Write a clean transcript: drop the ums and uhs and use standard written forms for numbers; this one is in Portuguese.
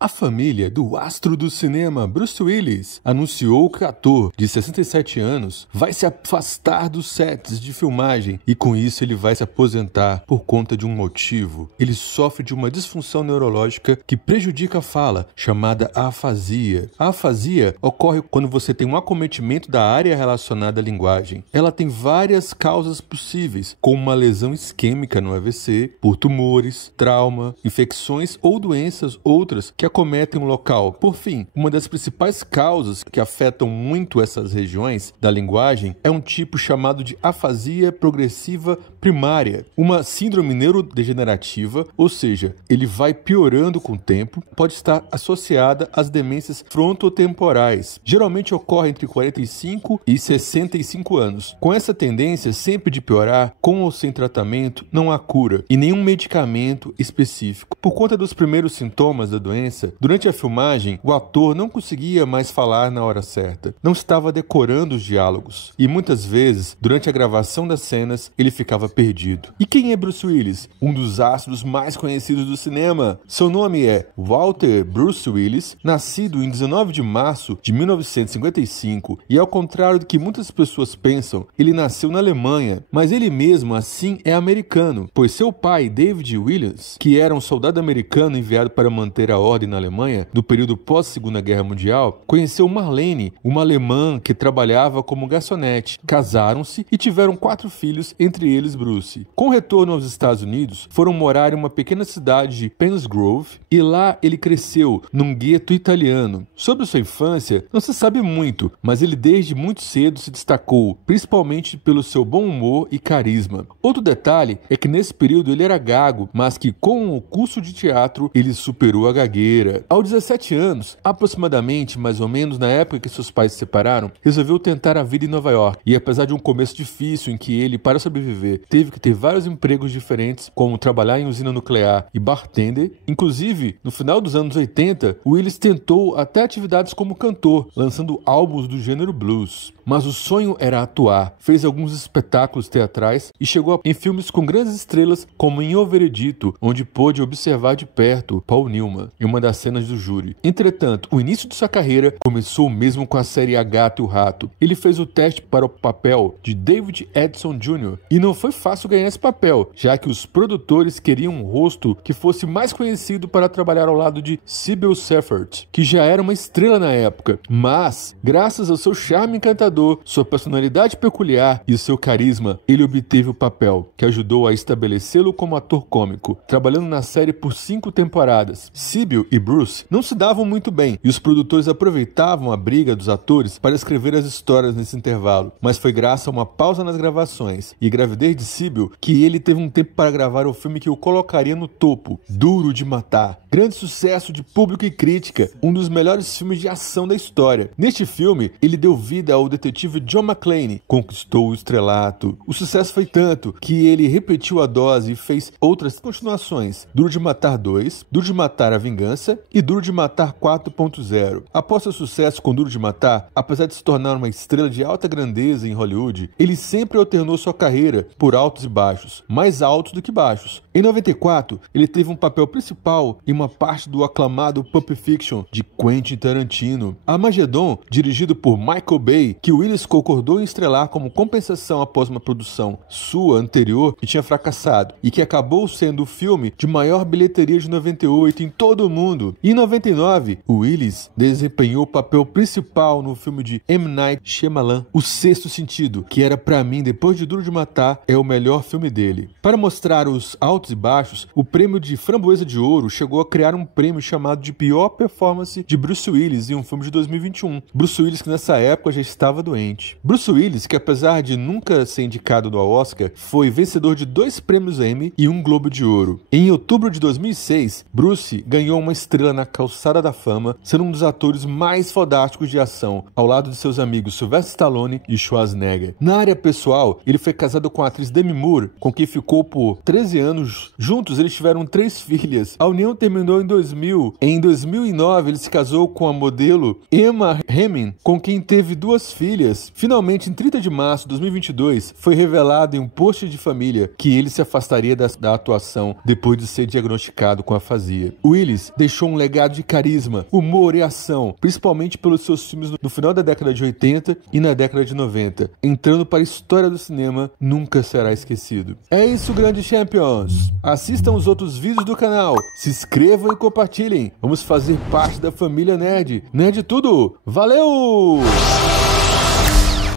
A família do astro do cinema Bruce Willis anunciou que o ator, de 67 anos, vai se afastar dos sets de filmagem e com isso ele vai se aposentar por conta de um motivo. Ele sofre de uma disfunção neurológica que prejudica a fala, chamada afasia. A afasia ocorre quando você tem um acometimento da área relacionada à linguagem. Ela tem várias causas possíveis, como uma lesão isquêmica no AVC, por tumores, trauma, infecções ou doenças outras que acometem o local. Por fim, uma das principais causas que afetam muito essas regiões da linguagem é um tipo chamado de afasia progressiva primária, uma síndrome neurodegenerativa, ou seja, ele vai piorando com o tempo, pode estar associada às demências frontotemporais. Geralmente ocorre entre 45 e 65 anos. Com essa tendência sempre de piorar, com ou sem tratamento, não há cura e nenhum medicamento específico. Por conta dos primeiros sintomas da doença, durante a filmagem, o ator não conseguia mais falar na hora certa, não estava decorando os diálogos e muitas vezes, durante a gravação das cenas, ele ficava perdido. E quem é Bruce Willis? Um dos astros mais conhecidos do cinema. Seu nome é Walter Bruce Willis, nascido em 19 de março de 1955 e, ao contrário do que muitas pessoas pensam, ele nasceu na Alemanha, mas ele mesmo assim é americano, pois seu pai, David Williams, que era um soldado americano enviado para manter a ordem na Alemanha no período pós-Segunda Guerra Mundial, conheceu Marlene, uma alemã que trabalhava como garçonete. Casaram-se e tiveram 4 filhos, entre eles Bruce. Com o retorno aos Estados Unidos, foram morar em uma pequena cidade de Pennsgrove e lá ele cresceu num gueto italiano. Sobre sua infância, não se sabe muito, mas ele desde muito cedo se destacou, principalmente pelo seu bom humor e carisma. Outro detalhe é que nesse período ele era gago, mas que com o curso de teatro ele superou a gagueira. Aos 17 anos, aproximadamente, mais ou menos na época que seus pais se separaram, resolveu tentar a vida em Nova York. E apesar de um começo difícil em que ele, para sobreviver, teve que ter vários empregos diferentes, como trabalhar em usina nuclear e bartender, inclusive, no final dos anos 80, Willis tentou até atividades como cantor, lançando álbuns do gênero blues. Mas o sonho era atuar, fez alguns espetáculos teatrais e chegou em filmes com grandes estrelas, como em O Veredito, onde pôde observar de perto Paul Newman em uma das cenas do júri. Entretanto, o início de sua carreira começou mesmo com a série A Gata e o Rato. Ele fez o teste para o papel de David Edson Jr. e não foi fácil ganhar esse papel, já que os produtores queriam um rosto que fosse mais conhecido para trabalhar ao lado de Sybil Shepherd, que já era uma estrela na época, mas, graças ao seu charme encantador, sua personalidade peculiar e seu carisma, ele obteve o papel, que ajudou a estabelecê-lo como ator cômico, trabalhando na série por 5 temporadas. Sybil e Bruce não se davam muito bem, e os produtores aproveitavam a briga dos atores para escrever as histórias nesse intervalo, mas foi graças a uma pausa nas gravações e gravidez de Sybil que ele teve um tempo para gravar o filme que o colocaria no topo, Duro de Matar. Grande sucesso de público e crítica, um dos melhores filmes de ação da história. Neste filme, ele deu vida ao detetive John McClane, conquistou o estrelato. O sucesso foi tanto que ele repetiu a dose e fez outras continuações: Duro de Matar 2, Duro de Matar a Vingança e Duro de Matar 4.0. Após seu sucesso com Duro de Matar, apesar de se tornar uma estrela de alta grandeza em Hollywood, ele sempre alternou sua carreira por altos e baixos, mais altos do que baixos. Em 94, ele teve um papel principal em uma parte do aclamado Pulp Fiction de Quentin Tarantino. Armageddon, dirigido por Michael Bay, que Willis concordou em estrelar como compensação após uma produção sua anterior que tinha fracassado e que acabou sendo o filme de maior bilheteria de 98 em todo o mundo. Em 99, Willis desempenhou o papel principal no filme de M. Night Shyamalan, O Sexto Sentido, que era, pra mim, depois de Duro de Matar, é o melhor filme dele. Para mostrar os altos e baixos, o prêmio de Framboesa de Ouro chegou a criar um prêmio chamado de pior performance de Bruce Willis em um filme de 2021. Bruce Willis, que nessa época já estava doente. Bruce Willis, que apesar de nunca ser indicado ao Oscar, foi vencedor de 2 prêmios Emmy e 1 Globo de Ouro. Em outubro de 2006, Bruce ganhou uma estrela na Calçada da Fama, sendo um dos atores mais fodásticos de ação, ao lado de seus amigos Sylvester Stallone e Schwarzenegger. Na área pessoal, ele foi casado com a atriz Demi Moore, com quem ficou por 13 anos. Juntos, eles tiveram 3 filhas. A união terminou em 2000. Em 2009, ele se casou com a modelo Emma Heming, com quem teve 2 filhas. famílias, finalmente em 30 de março de 2022, foi revelado em um post de família que ele se afastaria da atuação depois de ser diagnosticado com afasia. Willis deixou um legado de carisma, humor e ação, principalmente pelos seus filmes no final da década de 80 e na década de 90, entrando para a história do cinema, nunca será esquecido. É isso, grandes Champions! Assistam os outros vídeos do canal, se inscrevam e compartilhem. Vamos fazer parte da família Nerd. Nerd tudo! Valeu!